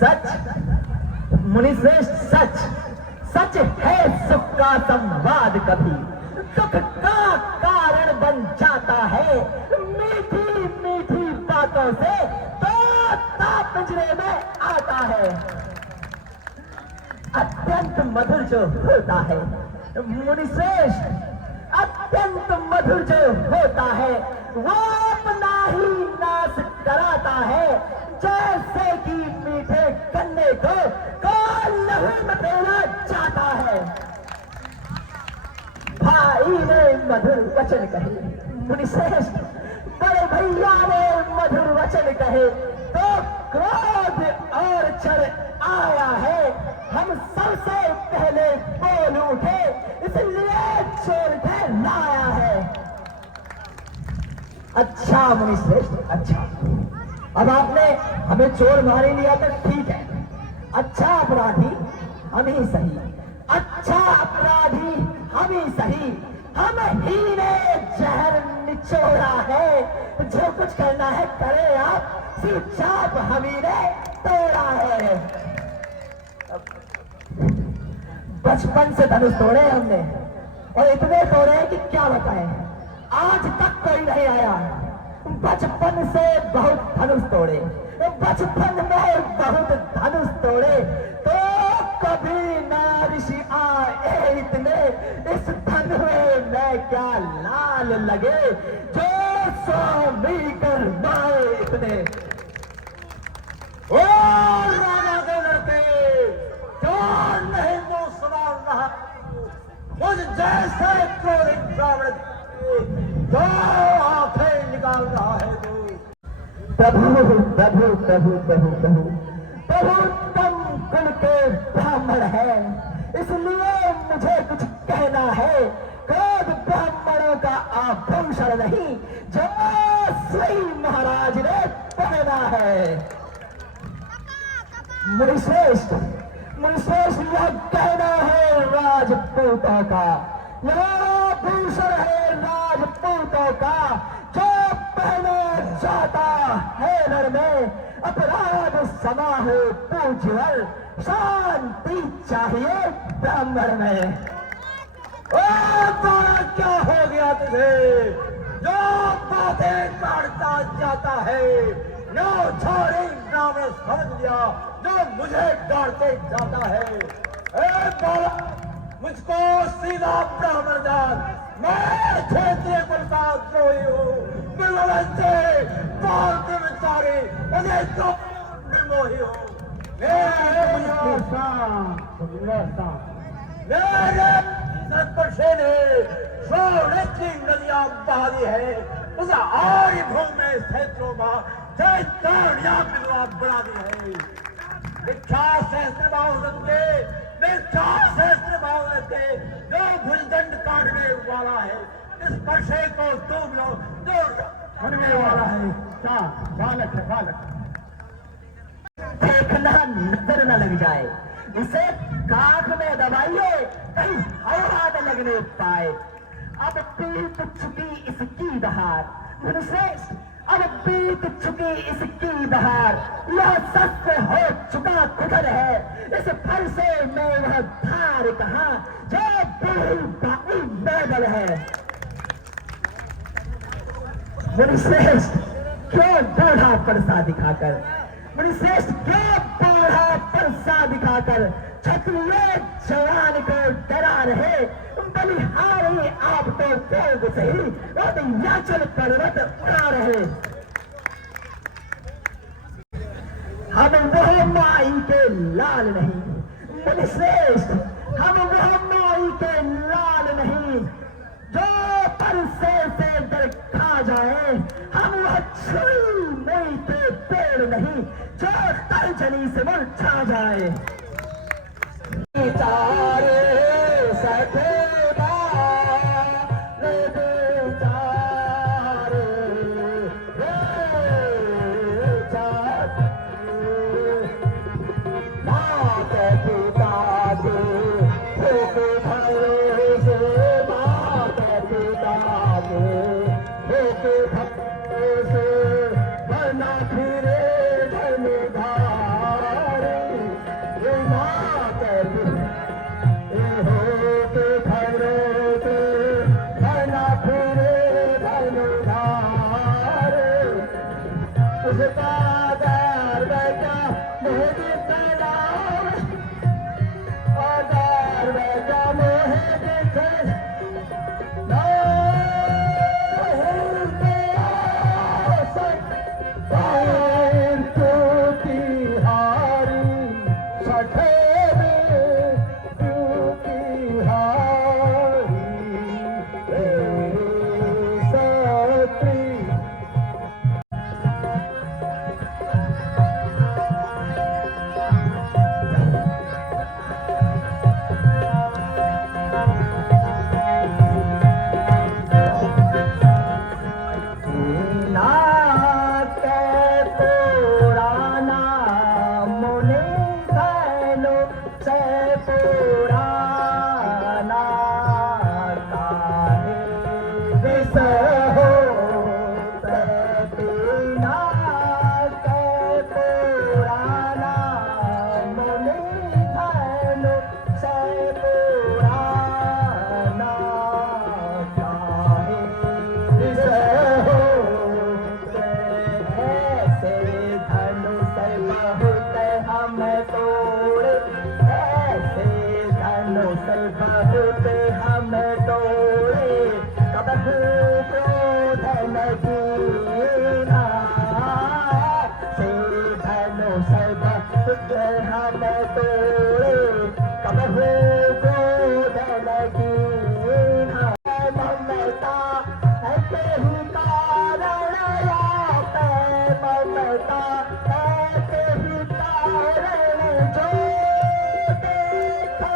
सच मुनिश्रेष्ठ, सच सच है सुख का संवाद कभी दुख का कारण बन जाता है। मीठी मीठी बातों से तोता पिंजरे में आता है। अत्यंत मधुर जो होता है मुनिश्रेष्ठ, अत्यंत मधुर जो होता है वो अपना ही नाश कराता है। जैसे कि मीठे गन्ने को लहू में फेरा जाता है। भाई ने मधुर वचन कहे, मुनिश्रेष्ठ बड़े भैया ने मधुर वचन कहे तो क्रोध और चढ़ आया है। हम सबसे पहले बोल उठे इसलिए चोर लाया है। अच्छा मुनिश्रेष्ठ, अच्छा, अब आपने हमें चोर मार ही लिया तो ठीक है। अच्छा अपराधी हम ही सही, अच्छा अपराधी हम ही सही। हम ही ने जहर निचोड़ा है। जो कुछ करना है करे आप, चुपचाप हम ही ने तोड़ा है। बचपन से धनुष तोड़े हमने और इतने तोड़े कि क्या बताएं, आज तक कोई नहीं आया। बचपन से बहुत धनुष तोड़े, बचपन में बहुत धनुष तोड़े तो कभी ना ऋषि आए इतने। इस धन में मैं क्या लाल लगे जो स्वामी कर माए इतने। ओ राजा के लड़के, जो नहीं तो सवाल रहा मुझ जैसे क्रोधित ब्राह्मण जो आंखें निकाल रहा है तो प्रभु प्रभु प्रभु प्रभु प्रभु प्रभु तुम कुल के ब्राह्मण है इसलिए मुझे कुछ कहना है। क्रोध ब्राह्मणों का आभूषण नहीं जो श्री महाराज ने पहना है। मुनिश्रेष्ठ, मुनिश्रेष्ठ यह कहना है राजपूतों का, यह आभूषण है राजपूतों का जो पहना जाता है नर में। अपराध समा हो पूज्यवर, शांति चाहिए ब्राह्मण में। ओ तुम्हारा क्या हो गया तुझे जो बातें काटता जाता है? नो छोड़ी ब्राह्मण समझ लिया जो मुझे डांटते जाता है। ए बाबा, मुझको सीधा ब्राह्मण जान, मैं क्षेत्रीय कुल का द्रोही हूँ। बिलवंते ब्रह्मचारी उन्हें तो निर्मोही हूँ। मेरे सतपक्षे ने सोने की नदियां बहाली है, उस आर्य भूमि में क्षेत्रों में चैतन्य बिलवा बढ़ा दी है। विख्यात सहस्त्र बाहुदत्त के, विख्यात सहस्त्र बाहुदत्त के जो भुजदंड काटने वाला है, इस पर्शे को तुम लोग जो करने वाला है। बालक है बालक, देखना नजर न लग जाए, इसे काख में दबाइए कहीं हवा न लगने पाए। अब बीत चुकी इसकी बहार, मुनिश्रेष्ठ अब बीत चुकी इसकी बहार। यह शस्त्र हो चुका कुठल है, इस फल से मैं वह धार कहा जो बूढ़ी बाबू मैदल है। मुनिश्रेष्ठ क्यों बूढ़ा परसा दिखाकर, मुनिश्रेष्ठ क्यों बूढ़ा परसा दिखाकर क्षत्रिय जवान को डरा रहे? बलिहारी आप तो कोग सही और याचल पर्वत उड़ा रहे। हम वह माई के लाल नहीं मुनिश्रेष्ठ, हम वह माई के लाल नहीं जो परसे से डर खा जाए। हम वह छुई मई के पेड़ नहीं जो तर्जनी से मुरझा जाए। फिरे धनुधार हम तोड़े, ऐसे धनुष बहुत हम तोड़े, कब क्रोध न कीना, से धनुष बहुत हम तोड़े, कब क्रोध न कीना। ममता है केहू कारण आप, ममता है केहू कारण, जो देखते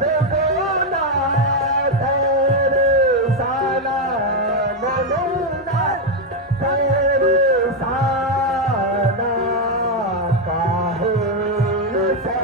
दुगुना तेरे साना मनुना, तेरे साना काहे से।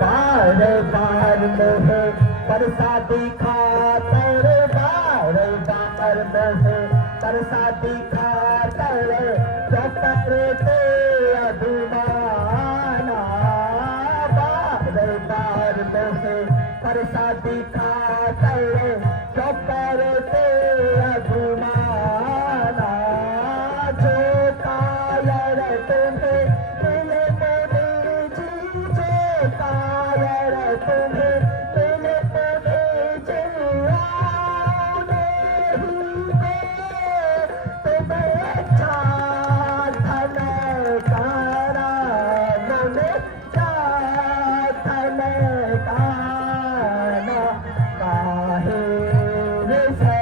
बार बार मोहे परसादी खातर, बार बार मोहे परसादी खातर, क्या करते अभिमाना, बार बार मोहे परसादी खातर, क्या करते अभिमाना, जो कायर तुम्हें मिले मोदी जी, जो कायर तुम्हें मिले मोदी जी, आने ही दे तुम्हें चार धन कारा, मुने चार धन काना, काहे से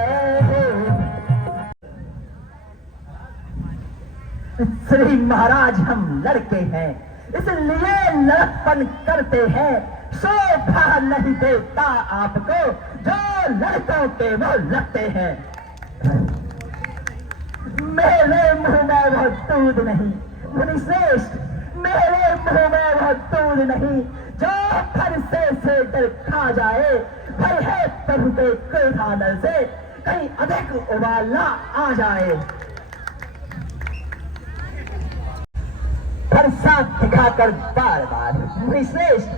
श्री महाराज हम लड़के हैं, इसलिए लड़कपन करते हैं, शोभा नहीं देता आपको जो लड़कों के वो लगते हैं। मेरे मुंह में वो दूध नहीं मुनि श्रेष्ठ, मेरे मुंह में वो दूध नहीं, जो फरसे से डर खा जाए, भय है प्रभु के क्रोधानल से, कहीं अधिक उबाला आ जाए। प्रसाद दिखाकर बार बार मुनि श्रेष्ठ,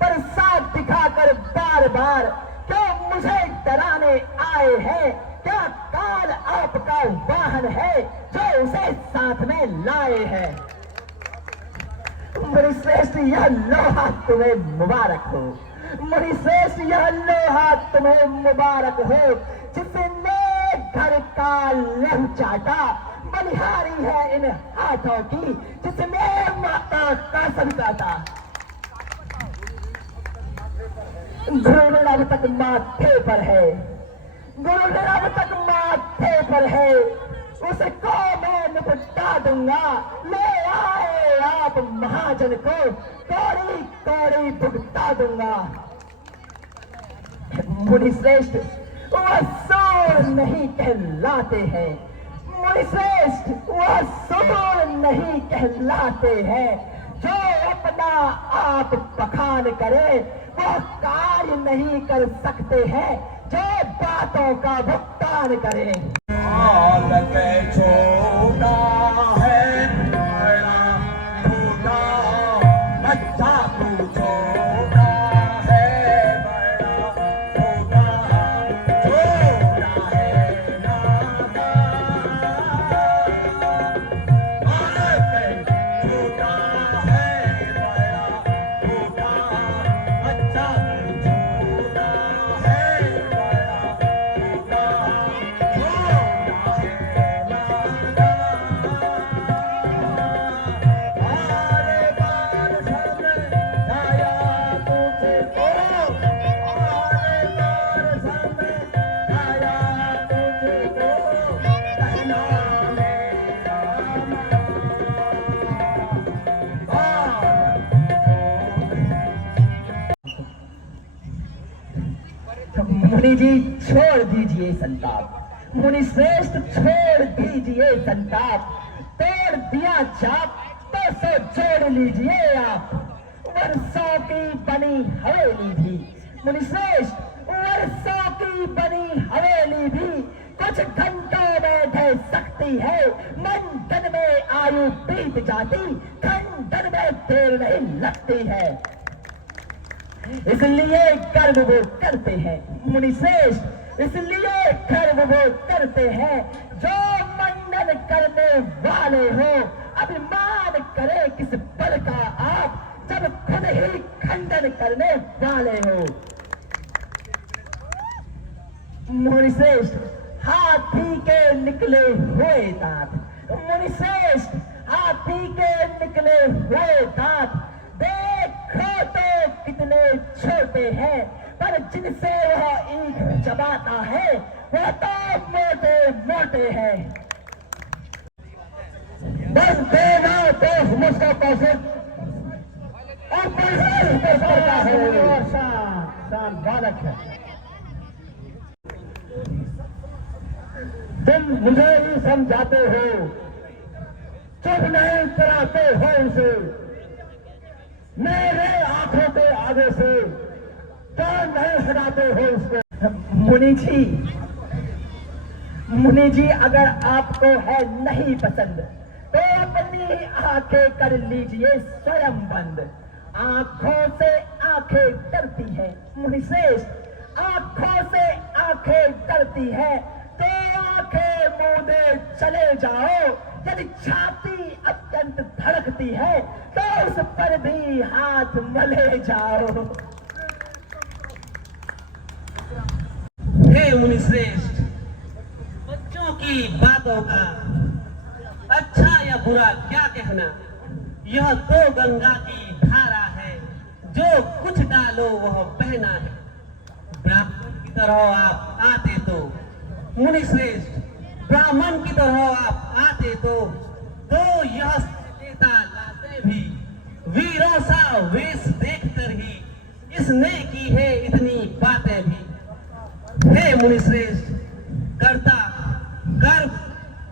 प्रसाद दिखाकर बार बार क्यों मुझे डराने आए हैं, क्या काल आपका वाहन है जो उसे साथ में लाए हैं। मुनि श्रेष्ठ यह लोहा तुम्हें मुबारक हो, मुनि श्रेष्ठ यह लोहा तुम्हें मुबारक हो, जिसने घर का लहू चाटा, बलिहारी है इन हाथों की, जिसने माता का सर काटा। गुरु अब तक माथे पर है, गुरु अब तक माथे पर है, उसको मैं निपटा दूंगा, ले आए आप महाजन को, कौड़ी कौड़ी भुगता दूंगा। मुनि श्रेष्ठ वह सूर नहीं कहलाते हैं, मुनि श्रेष्ठ वह सूर नहीं कहलाते हैं, जो अपना आप बखान करे वो कार्य नहीं कर सकते हैं, जो बातों का भुगतान करे। लगे छोटा है बड़ा छोटा, बच्चा तू छोटा है बड़ा छोटा, छोटा है नाना, लगे छोटा है बड़ा छोटा, बच्चा तू छोटा है बड़ा छोटा, छोटा है नाना। बार बार समझाया तुझको, बार बार समझाया तुझको, कहना मेरा मुनि जी छोड़ दीजिए संताप, मुनि श्रेष्ठ छोड़ दीजिए संताप, तोड़ दिया चाप तो सो जोड़ लीजिए आप, वर्षों की बनी हवेली भी मुनि श्रेष्ठ, वर्षों की बनी हवेली भी कुछ घंटों में ढह सकती है, मंथन में आयु बीत जाती, खंडन में देर नहीं लगती है, इसलिए कर्म वो करते हैं मुनिश्रेष्ठ, इसलिए कर्म वो करते हैं। जो मंडन करने वाले हो, अभिमान करे किस बल का आप, जब खुद ही खंडन करने वाले हो। मुनिश्रेष्ठ, हाथी के निकले हुए दांत, मुनिश्रेष्ठ, हाथी के निकले हुए दांत देखो तो कितने छोटे हैं, पर जिनसे वह ईंट चबाता है वह तो मोटे मोटे हैं। बस देना तो मुझको पैसे और पैसे करता है, शान बालक है। तुम मुझे ही समझाते हो, चुप नहीं कराते हो उसे, मेरे आंखों के आगे से कान नहीं हटाते हो उसको। मुनि जी अगर आपको है नहीं पसंद तो अपनी आंखें कर लीजिए स्वयं बंद। आंखों से आंखें डरती है मुनिश्रेष्ठ, आंखों से आंखें डरती है तो आंखें मूंदे चले जाओ। यदि छाती अत्यंत धड़कती है तो उस पर भी हाथ मले जाओ। हे मुनिश्रेष्ठ, बच्चों की बातों का अच्छा या बुरा क्या कहना, यह तो गंगा की धारा है, जो कुछ डालो वह बहना है। ब्राह्मण की तरह आप आते तो मुनिश्रेष्ठ, ब्राह्मण की तरह आप आते तो यह नेता लाते भी वीरों सा वेश देखकर ही इसने की है इतनी बातें भी। हे मुनिश्रेष्ठ, कर्ता कर्म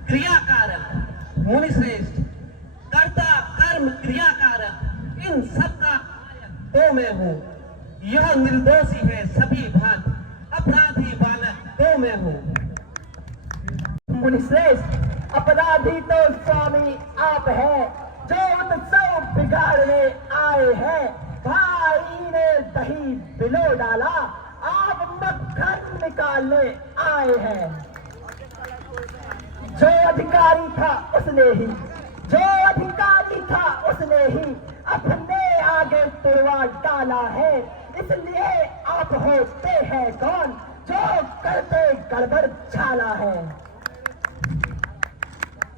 क्रिया कारक, मुनिश्रेष्ठ कर्ता कर्म क्रिया कारक, इन सबका तो मैं हूँ। यह निर्दोषी है सभी भांति, अपराधी बालक तो मैं हूँ। मुनिश्रेष्ठ, अपराधी तो स्वामी आप हैं, जो उत्सव बिगाड़ने आए हैं। भाई ने दही बिलो डाला, आप मक्खन निकालने आए हैं। जो अधिकारी था उसने ही, जो अधिकारी था उसने ही अपने आगे तुड़वा डाला है, इसलिए आप होते हैं कौन जो करते गड़बड़ छाला है।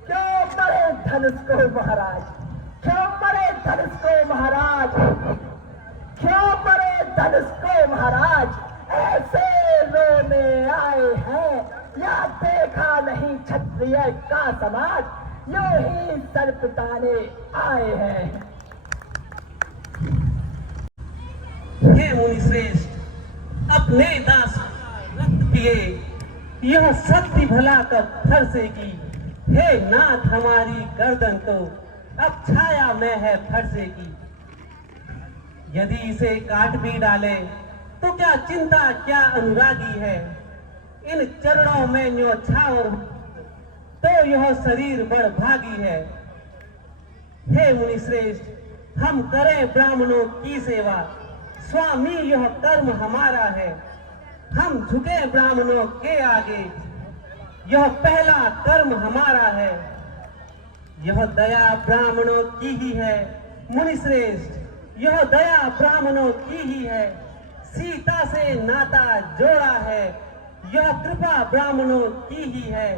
क्यों मरे धनुष को महाराज, क्यों मरे धनुष को महाराज, क्यों मरे धनुष को महाराज, ऐसे रोने आए हैं या देखा नहीं क्षत्रिय का समाज, यूं ही सर पिटाने आए हैं। हे मुनिश्रेष्ठ, अपने दास रक्त पिए यह शक्ति भला कब फरसेगी। हे नाथ, हमारी गर्दन तो अब छाया में है फरसेगी। यदि इसे काट भी डाले तो क्या चिंता, क्या अनुरागी है। इन चरणों में न्योछावर तो यह शरीर बड़ भागी है। हे मुनिश्रेष्ठ, हम करें ब्राह्मणों की सेवा, स्वामी यह कर्म हमारा है। हम झुके ब्राह्मणों के आगे, यह पहला कर्म हमारा है। यह दया ब्राह्मणों की ही है मुनिश्रेष्ठ, यह दया ब्राह्मणों की ही है। सीता से नाता जोड़ा है, यह कृपा ब्राह्मणों की ही है।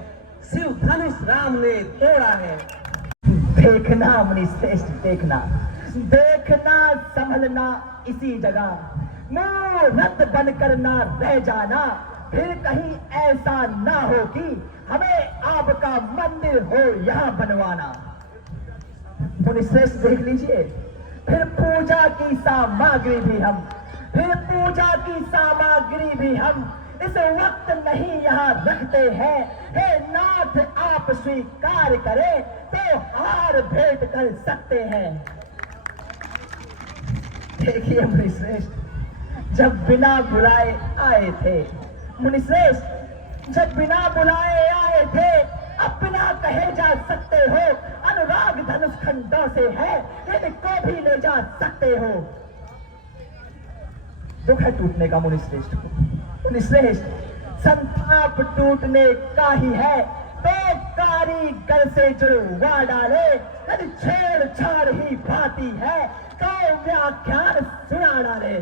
शिव धनुष राम ने तोड़ा है। देखना मुनिश्रेष्ठ, देखना देखना, संभलना इसी जगह, मूर्त बनकर ना रह जाना। फिर कहीं ऐसा ना हो कि हमें आपका मंदिर हो यहाँ बनवाना। मुनिश्रेष्ठ देख लीजिए, फिर पूजा की सामग्री भी हम, फिर पूजा की सामग्री भी हम इस वक्त नहीं यहाँ रखते हैं। हे नाथ, आप स्वीकार करें तो हार भेंट कर सकते हैं। देखिए मुनिश्रेष्ठ, जब बिना बुलाए आए थे, मुनिश्रेष्ठ जब बिना बुलाए आए थे, अब बिना कहे जा सकते हो अनुराग धनुष खंडों से है, इनको भी ले जा सकते हो। दुख है टूटने का मुनिश्रेष्ठ को, मुनिश्रेष्ठ संताप टूटने का ही है, तो कारीगर से जुड़वा डाले। यदि छेड़छाड़ ही भाती है तो व्याख्यान सुना डाले।